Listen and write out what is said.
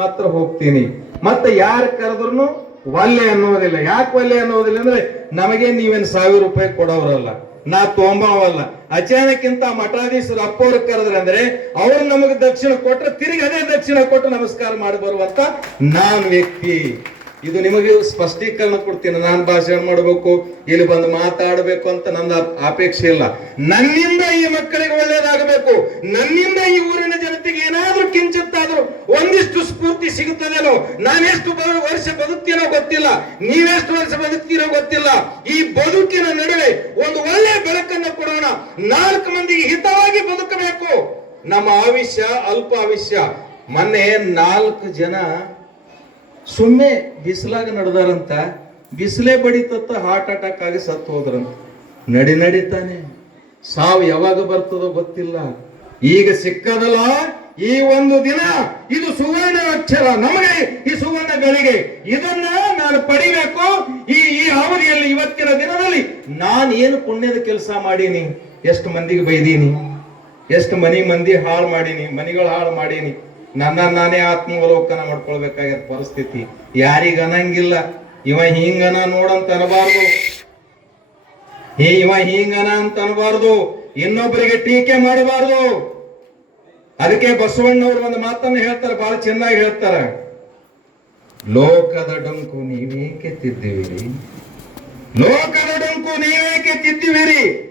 ಮಾತ್ರ ಹೋಗ್ತೀನಿ. ಮತ್ತೆ ಯಾರು ಕರೆದ್ರು ಒಲ್ಲೆ ಅನ್ನೋದಿಲ್ಲ. ಯಾಕೆ ಒಲ್ಲೆ ಅನ್ನೋದಿಲ್ಲ ಅಂದ್ರೆ ನಮಗೆ ನೀವೇನ್ ಸಾವಿರ ರೂಪಾಯಿ ಕೊಡೋರಲ್ಲ. ನಾ ತೊಂಬವಲ್ಲ. ಅಚಾನಕ್ಕಿಂತ ಮಠಾಧೀಶರು ಅಪ್ಪವ್ರು ಕರೆದ್ರೆ ಅಂದ್ರೆ ಅವ್ರು ನಮಗೆ ದಕ್ಷಿಣ ಕೊಟ್ರೆ ತಿರುಗಿ ಅದೇ ದಕ್ಷಿಣ ಕೊಟ್ಟು ನಮಸ್ಕಾರ ಮಾಡಿ ಬರುವಂತ ನಾನ್ ವ್ಯಕ್ತಿ. ಇದು ನಿಮಗೆ ಸ್ಪಷ್ಟೀಕರಣ ಕೊಡ್ತೀನಿ. ನಾನು ಭಾಷಣ ಮಾಡಬೇಕು, ಇಲ್ಲಿ ಬಂದು ಮಾತಾಡಬೇಕು ಅಂತ ನನ್ನ ಅಪೇಕ್ಷೆ ಇಲ್ಲ. ನನ್ನಿಂದ ಈ ಮಕ್ಕಳಿಗೆ ಒಳ್ಳೇದಾಗಬೇಕು. ನನ್ನಿಂದ ಈ ಊರಿನ ಜನತೆಗೆ ಏನಾದ್ರೂ ಕಿಂಚಿತ್ತಾದ್ರೂ ಒಂದಿಷ್ಟು ಸ್ಫೂರ್ತಿ ಸಿಗುತ್ತದೇನೋ? ನಾನೆಷ್ಟು ವರ್ಷ ಬದುಕ್ತೀನೋ ಗೊತ್ತಿಲ್ಲ. ನೀವೆಷ್ಟು ವರ್ಷ ಬದುಕ್ತೀರೋ ಗೊತ್ತಿಲ್ಲ. ಈ ಬದುಕಿನ ನಡುವೆ ಒಂದು ಒಳ್ಳೆ ಬೆಳಕನ್ನು ಕೊಡೋಣ. ನಾಲ್ಕು ಮಂದಿಗೆ ಹಿತವಾಗಿ ಬದುಕಬೇಕು. ನಮ್ಮ ಆವಿಷ್ಯ ಅಲ್ಪ ಆವಿಷ್ಯ. ಮೊನ್ನೆ ನಾಲ್ಕು ಜನ ಸುಮ್ಮನೆ ಬಿಸಿಲಾಗ ನಡೆದಾರಂತ. ಬಿಸಿಲೇ ಬಡಿತತ್ತ ಹಾರ್ಟ್ ಅಟ್ಯಾಕ್ ಆಗಿ ಸತ್ತು ಹೋದ್ರಂತ. ನಡಿ ನಡಿತಾನೆ ಸಾವು ಯಾವಾಗ ಬರ್ತದೋ ಗೊತ್ತಿಲ್ಲ. ಈಗ ಸಿಕ್ಕದಲ್ಲ ಈ ಒಂದು ದಿನ ಇದು ಸುವರ್ಣ ಅಕ್ಷರ. ನಮಗೆ ಈ ಸುವರ್ಣ ಗಳಿಗೆ ಇದನ್ನ ನಾನು ಪಡಿಬೇಕು. ಈ ಈ ಅವಧಿಯಲ್ಲಿ ಇವತ್ತಿನ ದಿನದಲ್ಲಿ ನಾನು ಏನು ಪುಣ್ಯದ ಕೆಲಸ ಮಾಡೀನಿ? ಎಷ್ಟು ಮಂದಿಗೆ ಬೈದೀನಿ? ಎಷ್ಟು ಮನಿ ಮಂದಿ ಹಾಳು ಮಾಡೀನಿ? ಮನಿಗಳು ಹಾಳು ಮಾಡೀನಿ? ನನ್ನ ನಾನೇ ಆತ್ಮಾವಲೋಕನ ಮಾಡ್ಕೊಳ್ಬೇಕಾಗಿರೋ ಪರಿಸ್ಥಿತಿ. ಯಾರಿಗ ಅನ್ನಂಗಿಲ್ಲ ಇವ ಹಿಂಗನ ನೋಡಂತ ಅನ್ಬಾರ್ದು. ಇವ ಹಿಂಗನ ಅಂತ ಅನ್ಬಾರ್ದು. ಇನ್ನೊಬ್ಬರಿಗೆ ಟೀಕೆ ಮಾಡಬಾರ್ದು. ಅದಕ್ಕೆ ಬಸವಣ್ಣವ್ರು ಒಂದು ಮಾತನ್ನು ಹೇಳ್ತಾರೆ, ಬಹಳ ಚೆನ್ನಾಗಿ ಹೇಳ್ತಾರೆ. ಲೋಕದ ಡೊಂಕು ನೀವೇಕೆ ತಿದ್ದಿವಿರಿ? ಲೋಕದ ಡೊಂಕು ನೀವೇಕೆ ತಿದ್ದಿವಿರಿ?